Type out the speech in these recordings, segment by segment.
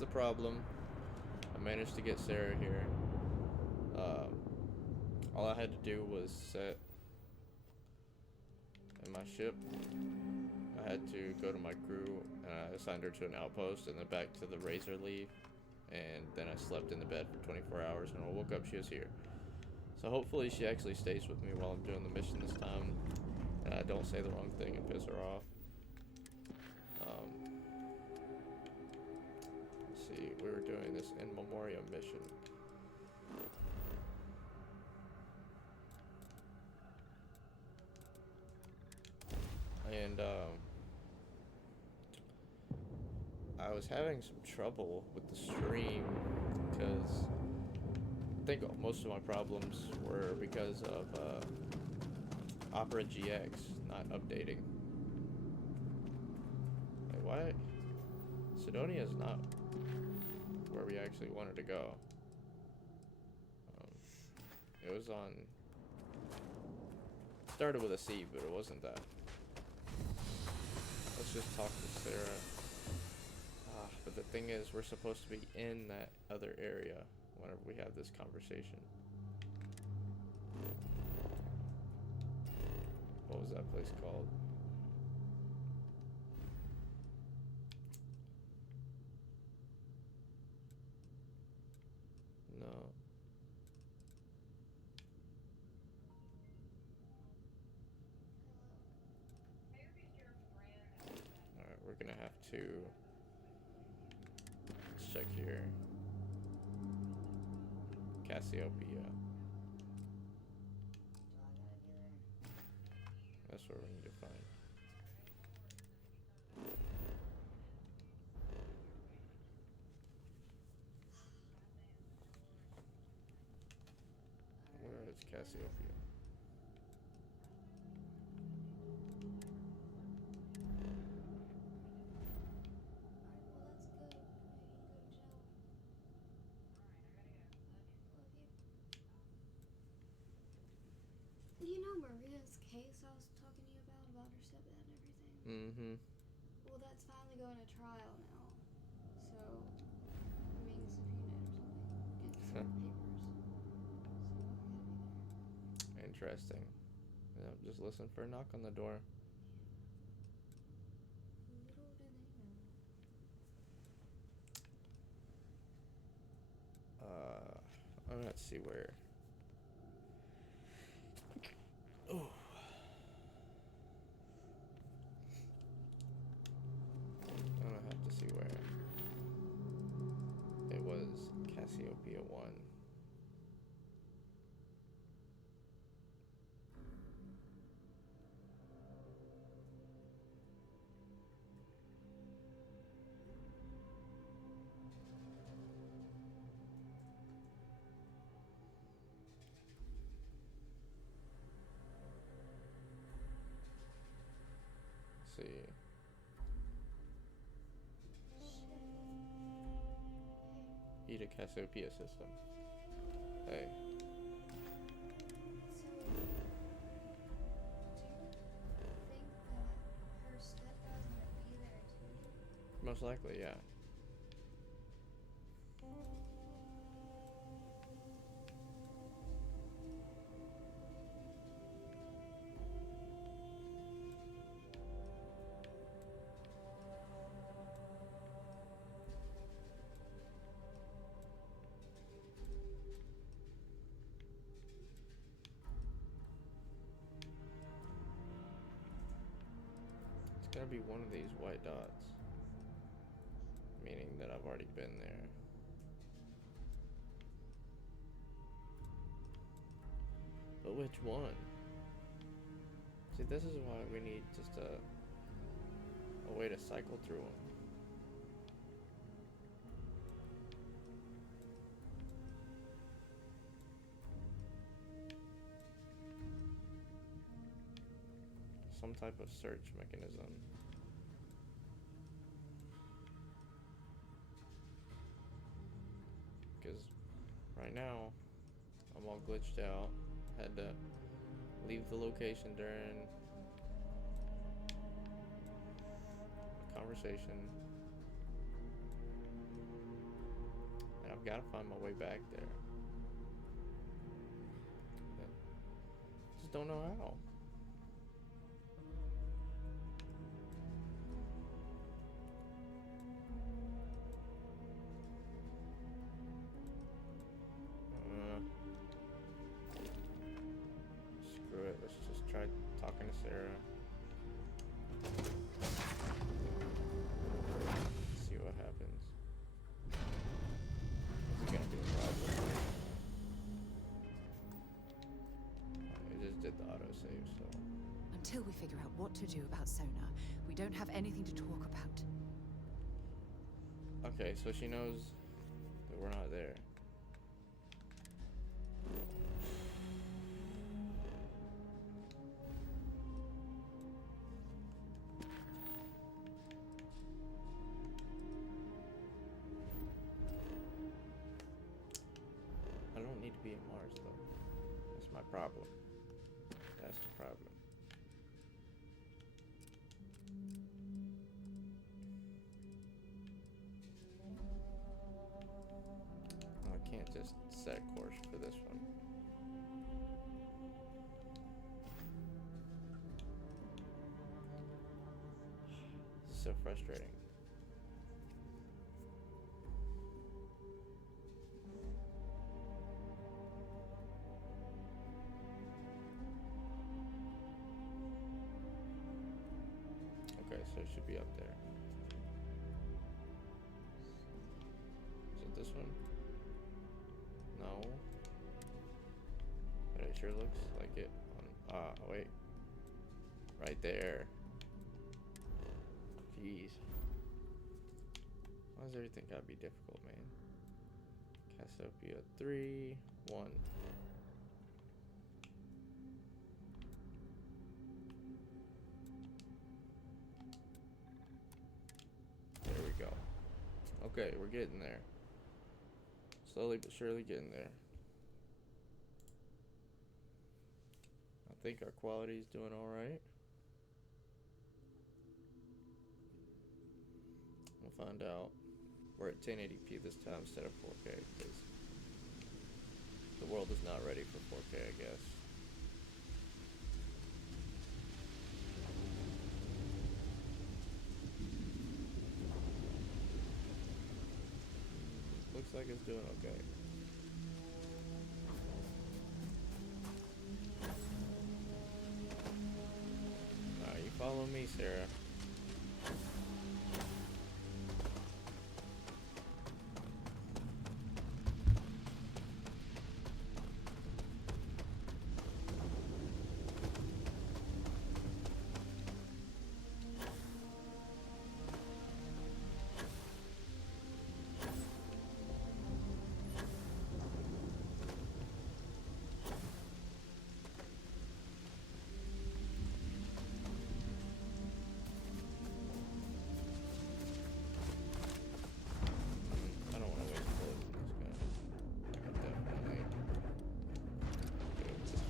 the problem. I managed to get Sarah here. All I had to do was set in my ship. I had to go to my crew and I assigned her to an outpost and then back to the Razor Leaf. And then I slept in the bed for 24 hours and when I woke up she was here. So hopefully she actually stays with me while I'm doing the mission this time. And I don't say the wrong thing and piss her off. Let's see, we were doing this in memoriam mission. And I was having some trouble with the stream because I think most of my problems were because of Opera GX not updating. Like, why? Sidonia is not where we actually wanted to go. It was on. Started with a C, but it wasn't that. Let's just talk to Sarah. But the thing is, we're supposed to be in that other area whenever we have this conversation. What was that place called? No. Alright, we're gonna have to... Let's check here. Cassiopeia. That's what we need to find. Where is Cassiopeia? You know Maria's case I was talking to you about her stepdad and everything? Mm-hmm. Well, that's finally going to trial now. So, I'm being subpoenaed or something. Get some papers. So, I gotta be there. Interesting. Yep, just listen for a knock on the door. Little do they know. Let's see where. Oh. I'm gonna have to see where. It was Cassiopeia 1. See. Eat a Cassiopeia system. Hey. So, do you think that her stepdad's gonna be there too? Most likely, yeah. It's gonna be one of these white dots. Meaning that I've already been there. But which one? See, this is why we need just a way to cycle through them. Some type of search mechanism. Because right now, I'm all glitched out. Had to leave the location during a conversation. I've got to find my way back there. Just don't know how. Screw it. Let's just try talking to Sarah. See what happens. Is it gonna be a problem? It just did the autosave, so. Until we figure out what to do about sonar, we don't have anything to talk about. Okay, so she knows that we're not there. I don't need to be in Mars, though. That's my problem. That's the problem. I can't just set a course for this one. This is so frustrating. Okay, so it should be up there. Is it this one? No. But it sure looks like it on, wait. Right there. Jeez. Why does everything gotta be difficult, man? Cassiopeia 3, 1. There we go. Okay, we're getting there. Slowly but surely getting there. I think our quality's doing alright. We'll find out. We're at 1080p this time instead of 4K because the world is not ready for 4K, I guess. Looks like it's doing okay. Alright, you follow me, Sarah. I don't want to waste bullets in this gun. I could definitely do it this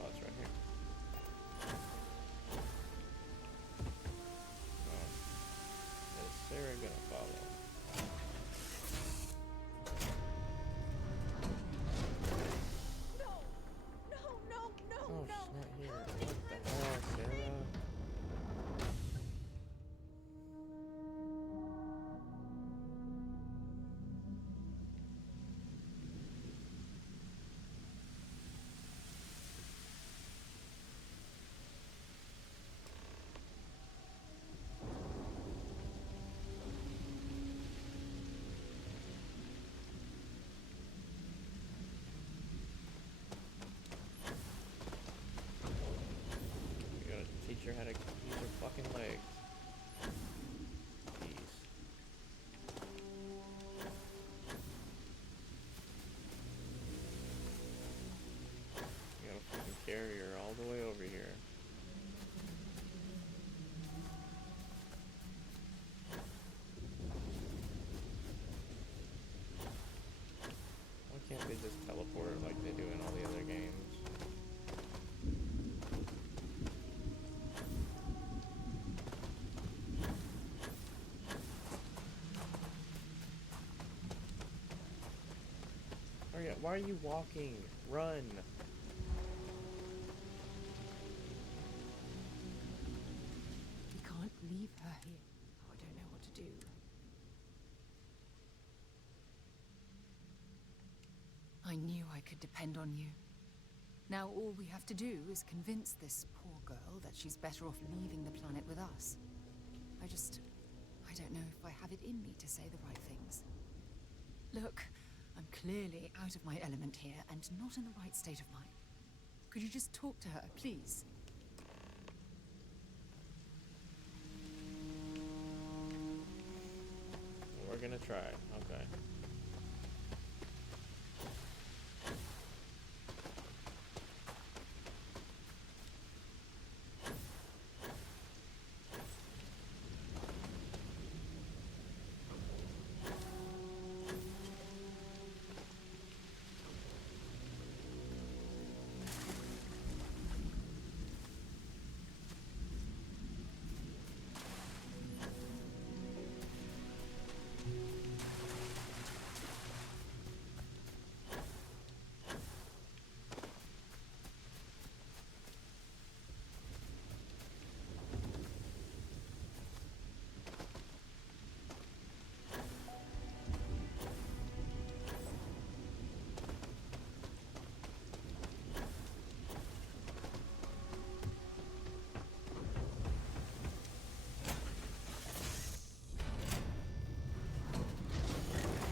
Oh, it's right here. Is Sarah gonna follow? No, Oh, she's not here. What the hell, Sarah? Why are you walking? Run. We can't leave her here. Oh, I don't know what to do. I knew I could depend on you. Now all we have to do is convince this poor girl that she's better off leaving the planet with us. I don't know if I have it in me to say the right things. Look, I'm clearly out of my element here and not in the right state of mind. Could you just talk to her, please? We're gonna try. Okay.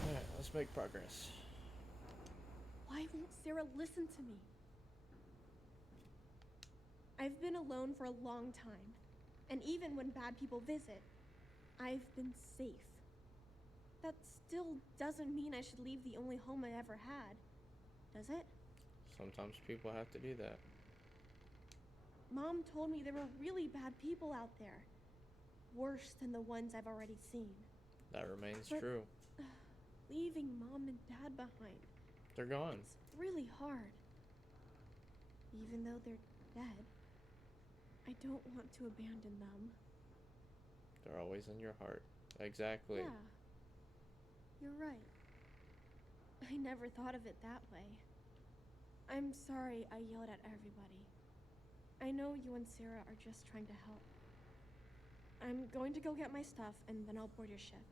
Alright, let's make progress. Why won't Sarah listen to me? I've been alone for a long time, and even when bad people visit, I've been safe. That still doesn't mean I should leave the only home I ever had, does it? Sometimes people have to do that. Mom told me there were really bad people out there, worse than the ones I've already seen. That remains But- true. Leaving Mom and Dad behind, They're gone. it's really hard. Even though they're dead, I don't want to abandon them. They're always in your heart. Exactly. Yeah, you're right. I never thought of it that way. I'm sorry I yelled at everybody. I know you and Sarah are just trying to help. I'm going to go get my stuff and then I'll board your ship.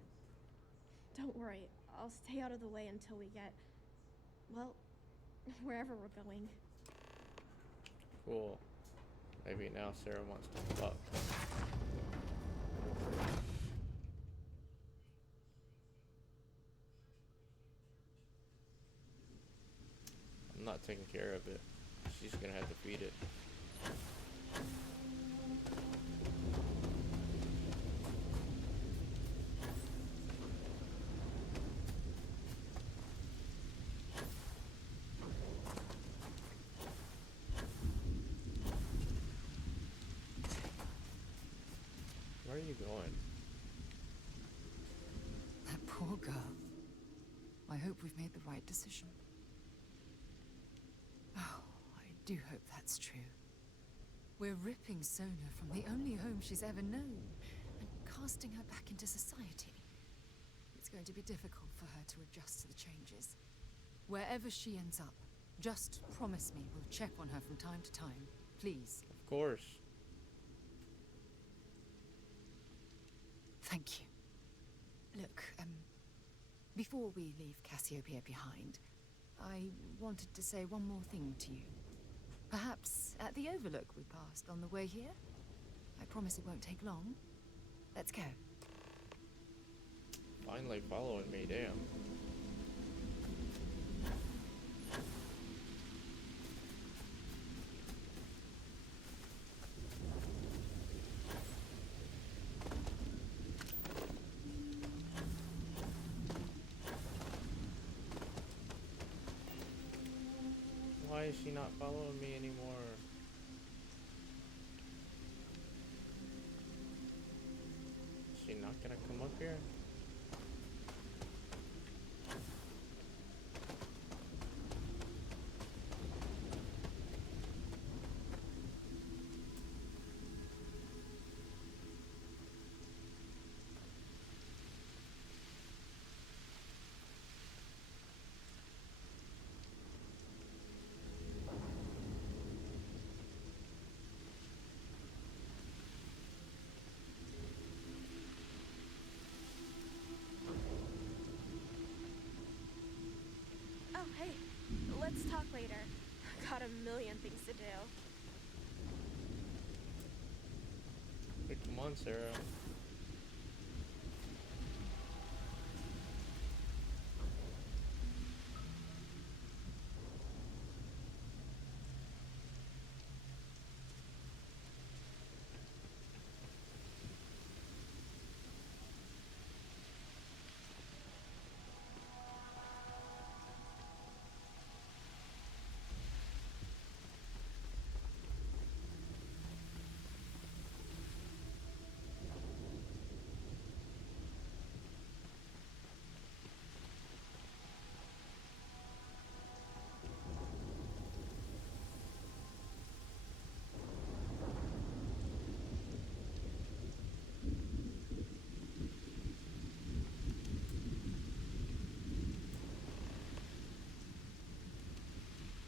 Don't worry, I'll stay out of the way until we get, well, wherever we're going. Cool. Maybe now Sarah wants to fuck. I'm not taking care of it. She's gonna have to feed it. Where are you going? That poor girl. I hope we've made the right decision. Oh, I do hope that's true. We're ripping Sona from the only home she's ever known and casting her back into society. It's going to be difficult for her to adjust to the changes. Wherever she ends up, just promise me we'll check on her from time to time. Please. Of course. Thank you. Look, before we leave Cassiopeia behind, I wanted to say one more thing to you. Perhaps at the overlook we passed on the way here? I promise it won't take long. Let's go. Finally following me, damn. Why is she not following me anymore? Is she not gonna come up here? let's talk later. Got a million things to do. Hey, come on, Sarah.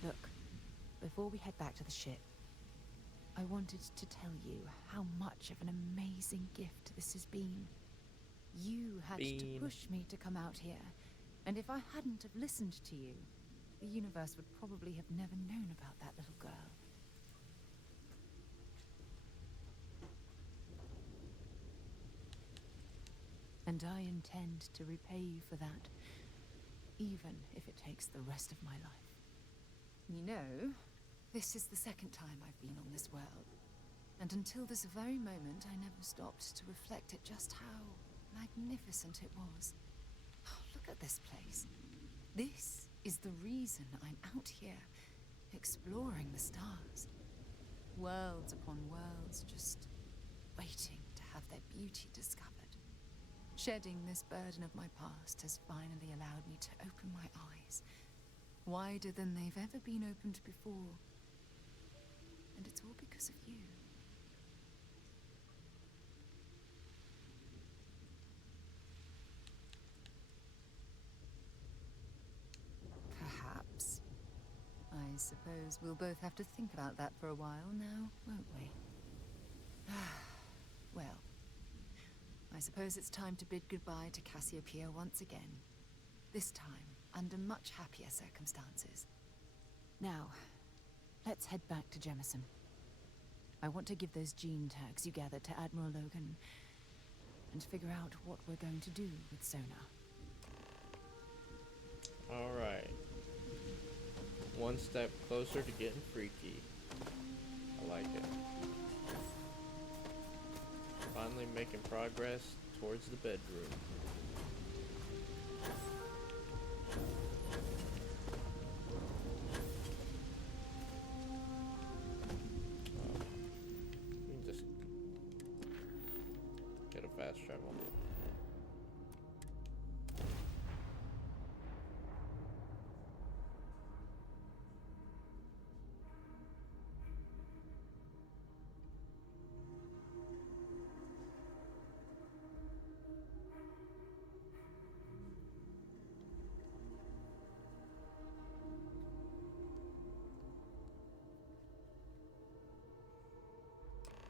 Look, before we head back to the ship, I wanted to tell you how much of an amazing gift this has been. You had to push me to come out here, and if I hadn't have listened to you, the universe would probably have never known about that little girl. And I intend to repay you for that, even if it takes the rest of my life. You know, this is the second time I've been on this world, and until this very moment I never stopped to reflect at just how magnificent it was. Oh, look at this place. This is the reason I'm out here, exploring the stars. Worlds upon worlds, just waiting to have their beauty discovered. Shedding this burden of my past has finally allowed me to open my eyes, wider than they've ever been opened before. And it's all because of you. Perhaps. I suppose we'll both have to think about that for a while now, won't we? Well, I suppose it's time to bid goodbye to Cassiopeia once again. This time, under much happier circumstances. Now, let's head back to Jemison. I want to give those gene tags you gathered to Admiral Logan, and figure out what we're going to do with Sona. Alright. One step closer to getting freaky. I like it. Finally making progress towards the bedroom. You can just get a fast travel.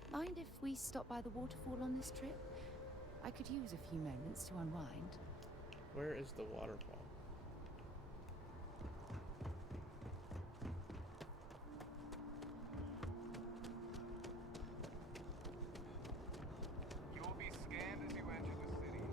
Mind if we stop by the waterfall on this trip? I could use a few moments to unwind. Where is the waterfall? You will be scanned as you enter the city.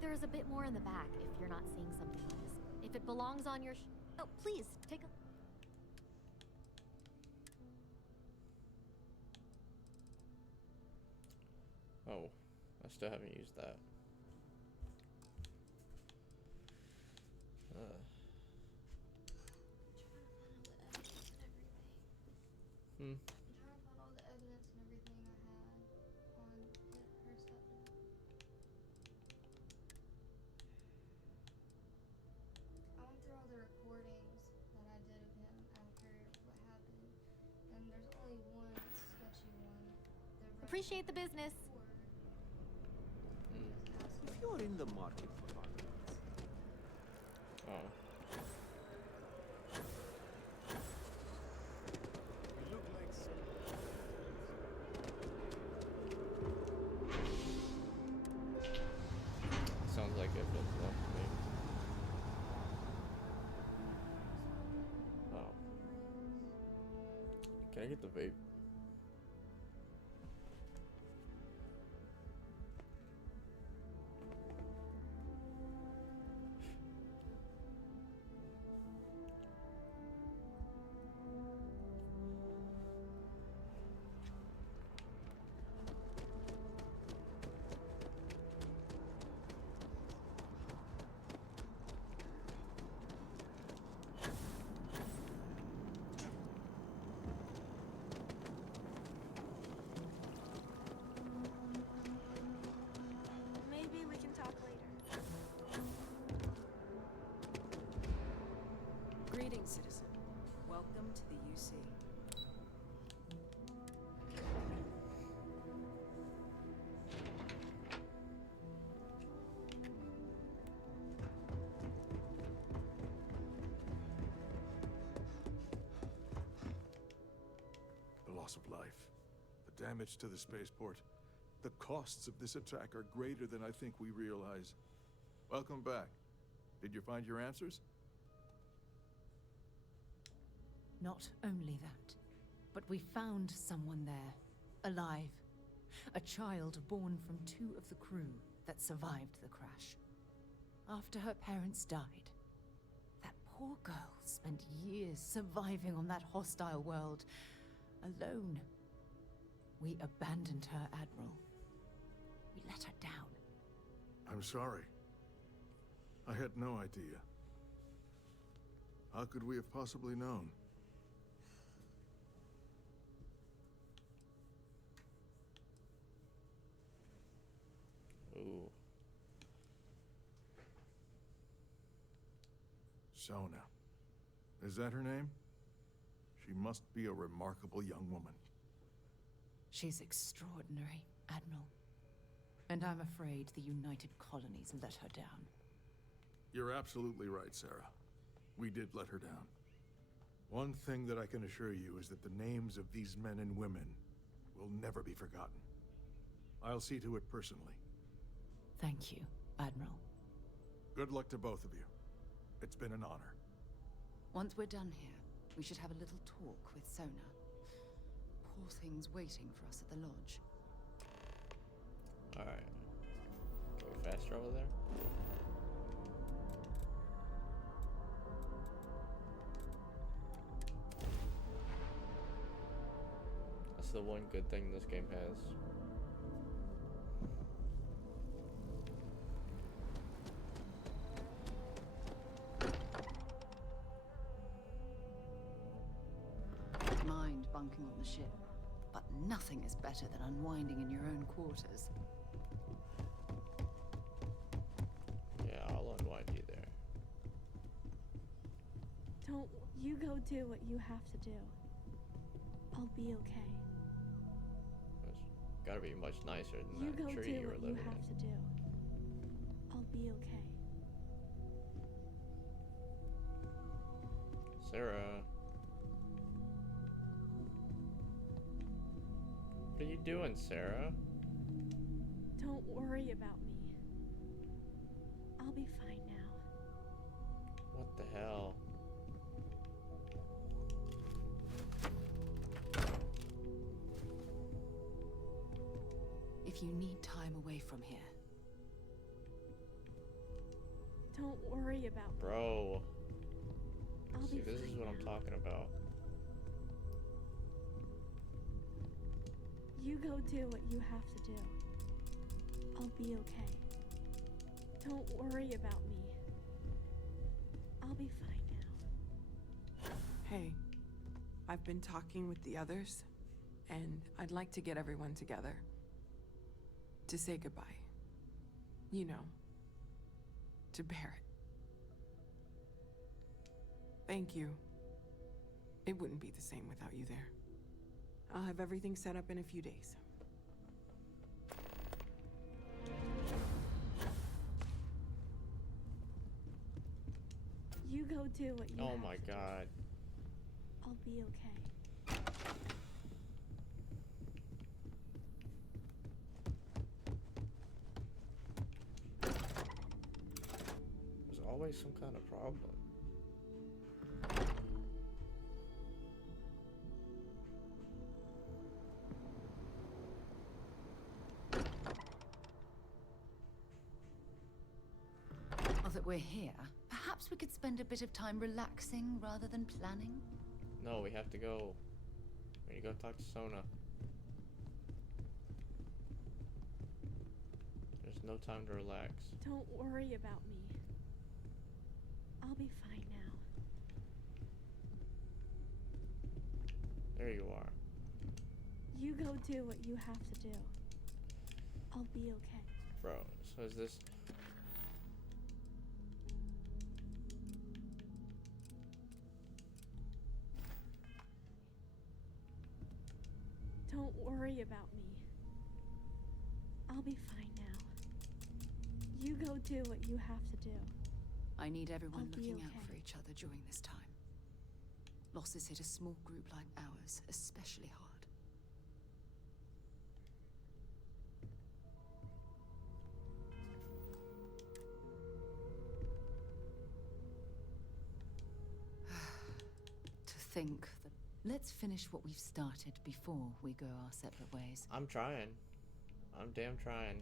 There's a bit more in the back if you're not seeing something else. If it belongs on your oh, please, take a... Oh, I still haven't used that. I'm trying to find all the evidence and everything I had on her stuff. I went through all the recordings that I did of him after what happened, and there's only one sketchy one. Appreciate the business. If you're in the market for arguments. Oh. Can I get the vape? Maybe we can talk later. Greetings, citizen. Welcome to the UC. The loss of life, the damage to the spaceport. The costs of this attack are greater than I think we realize. Welcome back. Did you find your answers? Not only that, but we found someone there, alive. A child born from 2 of the crew that survived the crash. After her parents died, that poor girl spent years surviving on that hostile world, alone. We abandoned her, Admiral. We let her down. I'm sorry. I had no idea. How could we have possibly known? Ooh. Sona. Is that her name? She must be a remarkable young woman. She's extraordinary, Admiral. And I'm afraid the United Colonies let her down. You're absolutely right, Sarah. We did let her down. One thing that I can assure you is that the names of these men and women will never be forgotten. I'll see to it personally. Thank you, Admiral. Good luck to both of you. It's been an honor. Once we're done here, we should have a little talk with Sona. Poor thing's waiting for us at the lodge. Alright. Can we fast travel there? That's the one good thing this game has. Mind bunking on the ship, but nothing is better than unwinding in your own quarters. Yeah, I'll unwind you there. Don't you go do what you have to do. I'll be okay. It's gotta be much nicer than You go that tree do you were what you living have in. to do. I'll be okay. Sarah. What are you doing, Sarah? Don't worry about me. I'll be fine now. What the hell? If you need time away from here, Don't worry about me. Bro. I'll See, be this is fine what I'm now. talking about. You go do what you have to do. I'll be okay. Don't worry about me. I'll be fine now. Hey, I've been talking with the others, and I'd like to get everyone together. To say goodbye. You know, to Barrett. Thank you. It wouldn't be the same without you there. I'll have everything set up in a few days. You go do what you Oh have my to do. god. I'll be okay. There's always some kind of problem. we're here, perhaps we could spend a bit of time relaxing rather than planning? No, we have to go. We need to go talk to Sona. There's no time to relax. Don't worry about me. I'll be fine now. There you are. You go do what you have to do. I'll be okay. Bro, so is this... Don't worry about me. I'll be fine now. You go do what you have to do. I need everyone I'll be looking out okay. for each other during this time. Losses hit a small group like ours especially hard. To think that... Let's finish what we've started before we go our separate ways. I'm trying. I'm damn trying.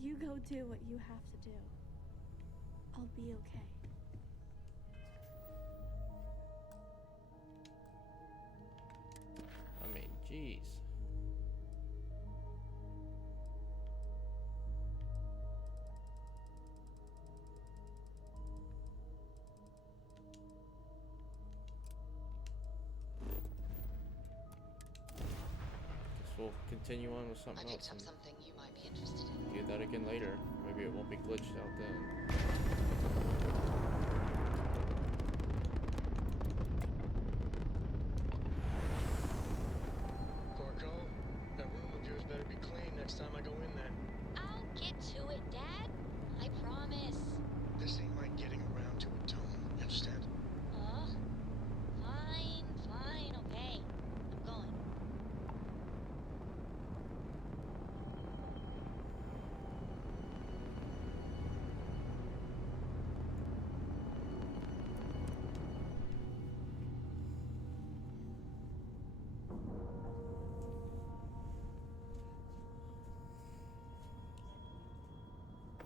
You go do what you have to do. I'll be okay. I mean, jeez. Guess we'll continue on with something I else. picked up And something you might be interested in. do that again later. Maybe it won't be glitched out then. Corco, that room of yours better be clean next time I go in there. I'll get to it, Dad. I promise. This ain't like getting around to a tomb, you understand? Fine, fine, okay. I'm going.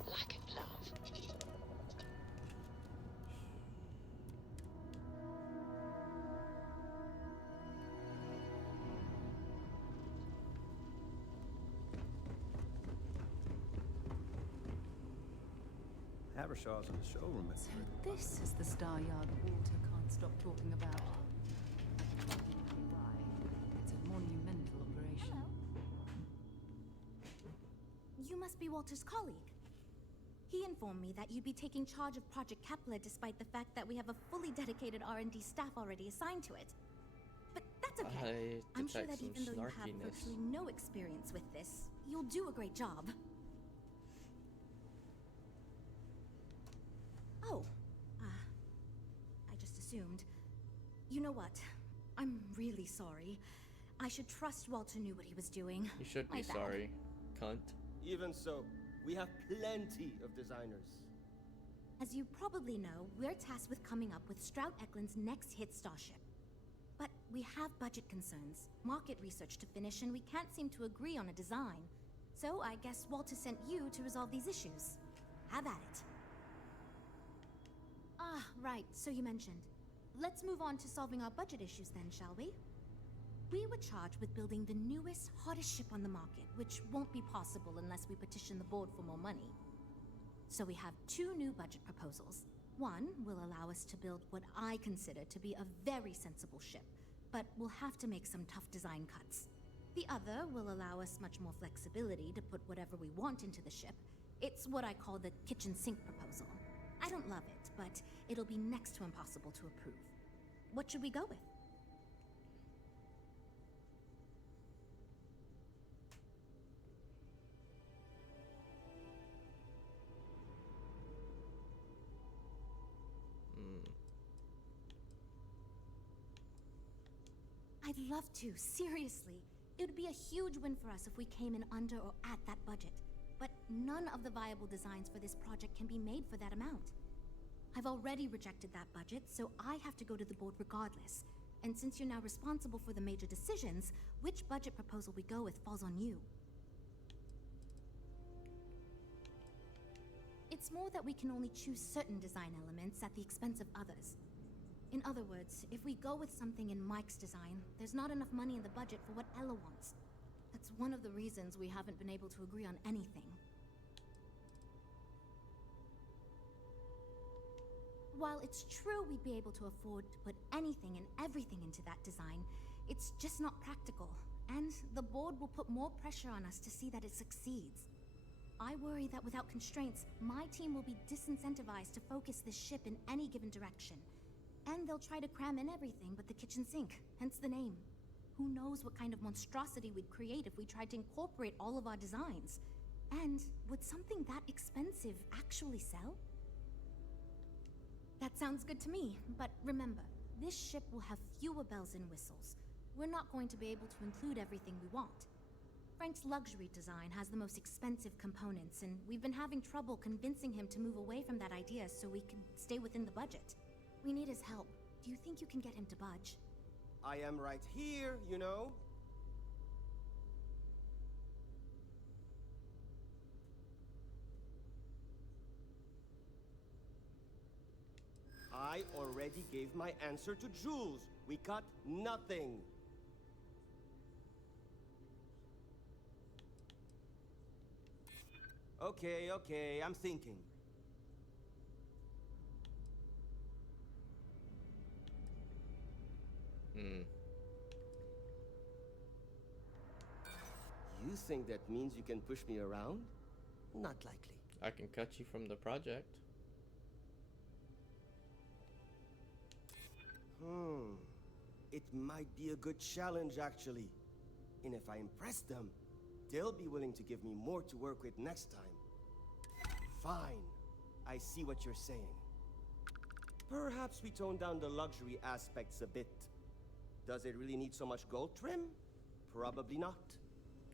Like a glove. Habershaw's in the showroom. So this is the Star Yard Walter can't stop talking about. Why? It's a monumental operation. You must be Walter's colleague. He informed me that you'd be taking charge of Project Kepler despite the fact that we have a fully dedicated R&D staff already assigned to it. But that's okay. I'm sure that even though you have virtually no experience with this, you'll do a great job. Oh, I just assumed. You know what? I'm really sorry. I should trust Walter knew what he was doing. You should be My bad. sorry, cunt. Even so, we have plenty of designers. As you probably know, we're tasked with coming up with Stroud Eklund's next hit starship. But we have budget concerns, market research to finish, and we can't seem to agree on a design. So I guess Walter sent you to resolve these issues. Have at it. Ah, right, so you mentioned. Let's move on to solving our budget issues then, shall we? We were charged with building the newest, hottest ship on the market, which won't be possible unless we petition the board for more money. So we have two new budget proposals. One will allow us to build what I consider to be a very sensible ship, but we'll have to make some tough design cuts. The other will allow us much more flexibility to put whatever we want into the ship. It's what I call the kitchen sink proposal. I don't love it, but it'll be next to impossible to approve. What should we go with? I'd love to, seriously. It would be a huge win for us if we came in under or at that budget. But none of the viable designs for this project can be made for that amount. I've already rejected that budget, so I have to go to the board regardless. And since you're now responsible for the major decisions, which budget proposal we go with falls on you. It's It's more that we can only choose certain design elements at the expense of others. In other words, if we go with something in Mike's design, there's not enough money in the budget for what Ella wants. That's one of the reasons we haven't been able to agree on anything. While it's true we'd be able to afford to put anything and everything into that design, it's just not practical, and the board will put more pressure on us to see that it succeeds. I worry that without constraints, my team will be disincentivized to focus this ship in any given direction. And they'll try to cram in everything but the kitchen sink, hence the name. Who knows what kind of monstrosity we'd create if we tried to incorporate all of our designs? And would something that expensive actually sell? That sounds good to me, but remember, this ship will have fewer bells and whistles. We're not going to be able to include everything we want. Frank's luxury design has the most expensive components, and we've been having trouble convincing him to move away from that idea so we can stay within the budget. We need his help. Do you think you can get him to budge? I am right here, you know? I already gave my answer to Jules. We got nothing. Okay, I'm thinking. You think that means you can push me around? Not likely. I can cut you from the project. It might be a good challenge, actually. And if I impress them, they'll be willing to give me more to work with next time. Fine. I see what you're saying. Perhaps we tone down the luxury aspects a bit. Does it really need so much gold trim? Probably not.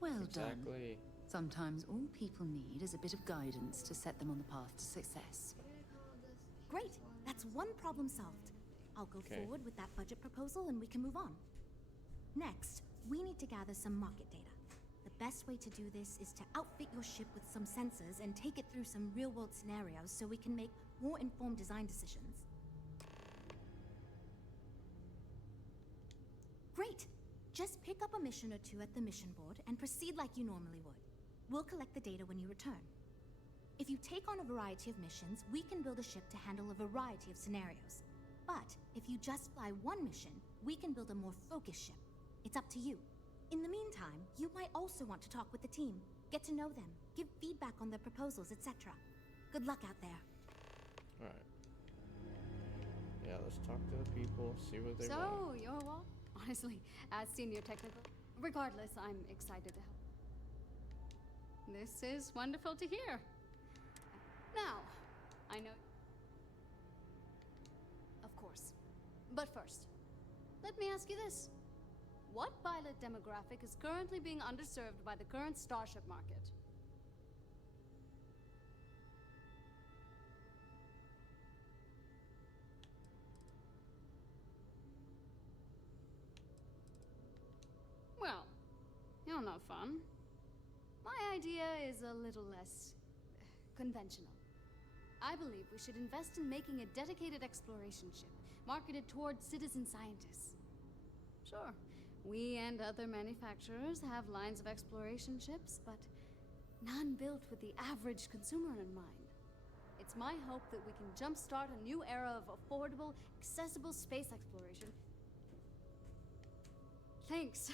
Well Exactly. done. Sometimes all people need is a bit of guidance to set them on the path to success. Great, that's one problem solved. I'll go forward with that budget proposal and we can move on. Next, we need to gather some market data. The best way to do this is to outfit your ship with some sensors and take it through some real-world scenarios so we can make more informed design decisions. Great! Just pick up a mission or two at the mission board and proceed like you normally would. We'll collect the data when you return. If you take on a variety of missions, we can build a ship to handle a variety of scenarios. But if you just fly one mission, we can build a more focused ship. It's up to you. In the meantime, you might also want to talk with the team, get to know them, give feedback on their proposals, etc. Good luck out there. Alright. Yeah, let's talk to the people, see what they want. So, you're well? Honestly, as senior technical, regardless, I'm excited to help. This is wonderful to hear. Now, I know... Of course. But first, let me ask you this. What pilot demographic is currently being underserved by the current starship market? Well, you're no fun. My idea is a little less conventional. I believe we should invest in making a dedicated exploration ship, marketed towards citizen scientists. Sure, we and other manufacturers have lines of exploration ships, but none built with the average consumer in mind. It's my hope that we can jumpstart a new era of affordable, accessible space exploration. Thanks.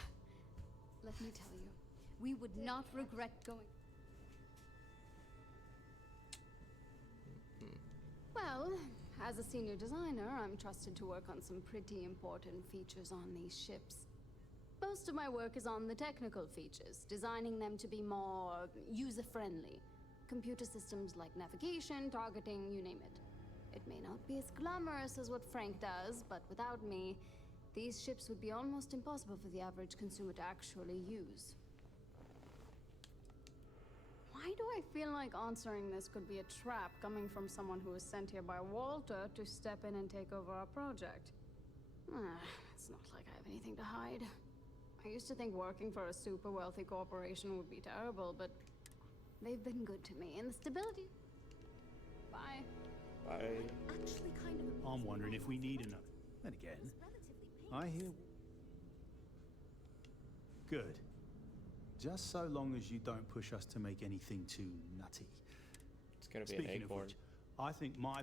Let me tell you, we would not regret going. Well, as a senior designer, I'm trusted to work on some pretty important features on these ships. Most of my work is on the technical features, designing them to be more user-friendly. Computer systems like navigation, targeting, you name it. It may not be as glamorous as what Frank does, but without me, these ships would be almost impossible for the average consumer to actually use. Why do I feel like answering this could be a trap coming from someone who was sent here by Walter to step in and take over our project? It's not like I have anything to hide. I used to think working for a super wealthy corporation would be terrible, but they've been good to me, and the stability... Bye. Bye. Actually, kind of. I'm wondering if we need another. Then again, I hear. Good. Just so long as you don't push us to make anything too nutty. It's gonna be Speaking an of acorn. which, I think my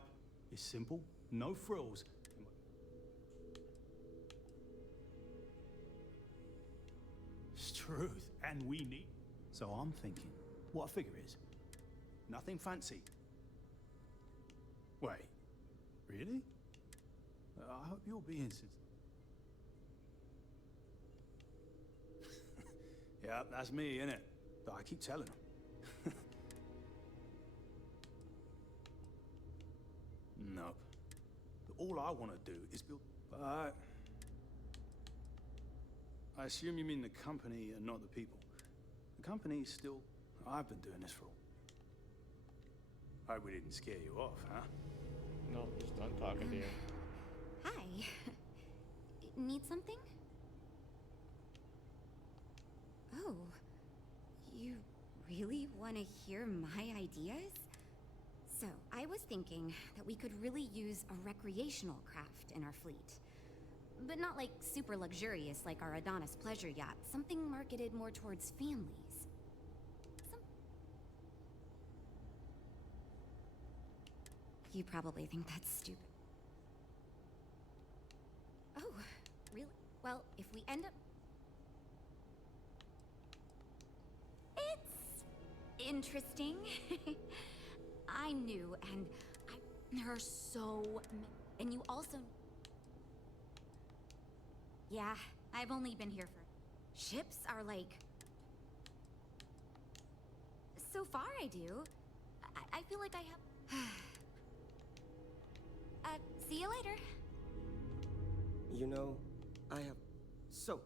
is simple, no frills. It's truth, and we need. So I'm thinking, what a figure is. Nothing fancy. Wait, really? I hope you're being sincere. Yeah, that's me, innit? But I keep telling them. Nope. All I want to do is build. But I assume you mean the company and not the people. The company's still. I've been doing this for. Hope we didn't scare you off, huh? No, just done talking to you. Hi. Need something? Oh, you really want to hear my ideas? So, I was thinking that we could really use a recreational craft in our fleet. But not like super luxurious like our Adonis pleasure yacht. Something marketed more towards families. You probably think that's stupid. Oh, really? Well, if we end up... It's interesting. I knew, and there are so many. And you also... Yeah, I've only been here for... Ships are like... So far I do. I feel like I have... See you later. You know, I have... So,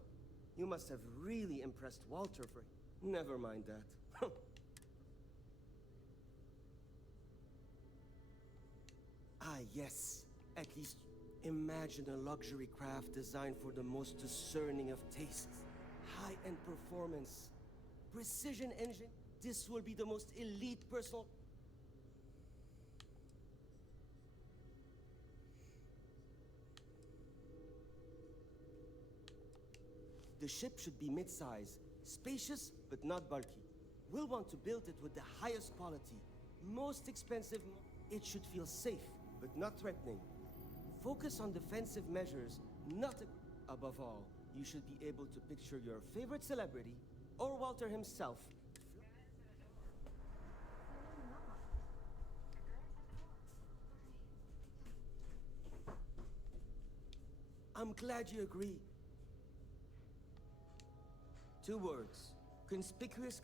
you must have really impressed Walter for... Never mind that. Ah, yes. At least imagine a luxury craft designed for the most discerning of tastes. High-end performance. Precision engine. This will be the most elite personal... The ship should be mid-size, spacious but not bulky. We'll want to build it with the highest quality, most expensive... It should feel safe, but not threatening. Focus on defensive measures, not... Above all, you should be able to picture your favorite celebrity, or Walter himself. I'm glad you agree. 2 words. Conspicuous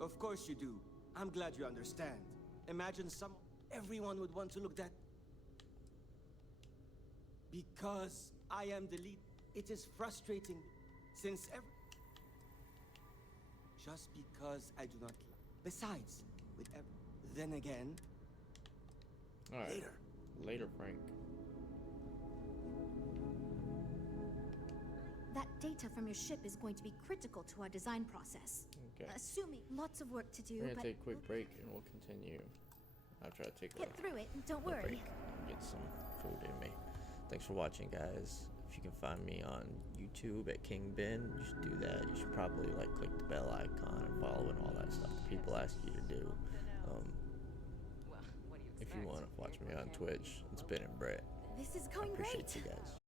Of course you do. I'm glad you understand. Imagine everyone would want to look that... Because I am the lead. It is frustrating, since just because I do not... Besides, then again... All right. Later, Frank. That data from your ship is going to be critical to our design process. Okay. Assuming lots of work to do, We're gonna but... take a quick break and we'll continue after I take Get through it, and don't worry. break and get some food in me. Thanks for watching, guys. If you can find me on YouTube at King Ben, you should do that. You should probably click the bell icon and follow and all that stuff that people ask you to do. If you want to watch me on Twitch, it's Ben and Brit. This is going great. Appreciate you guys.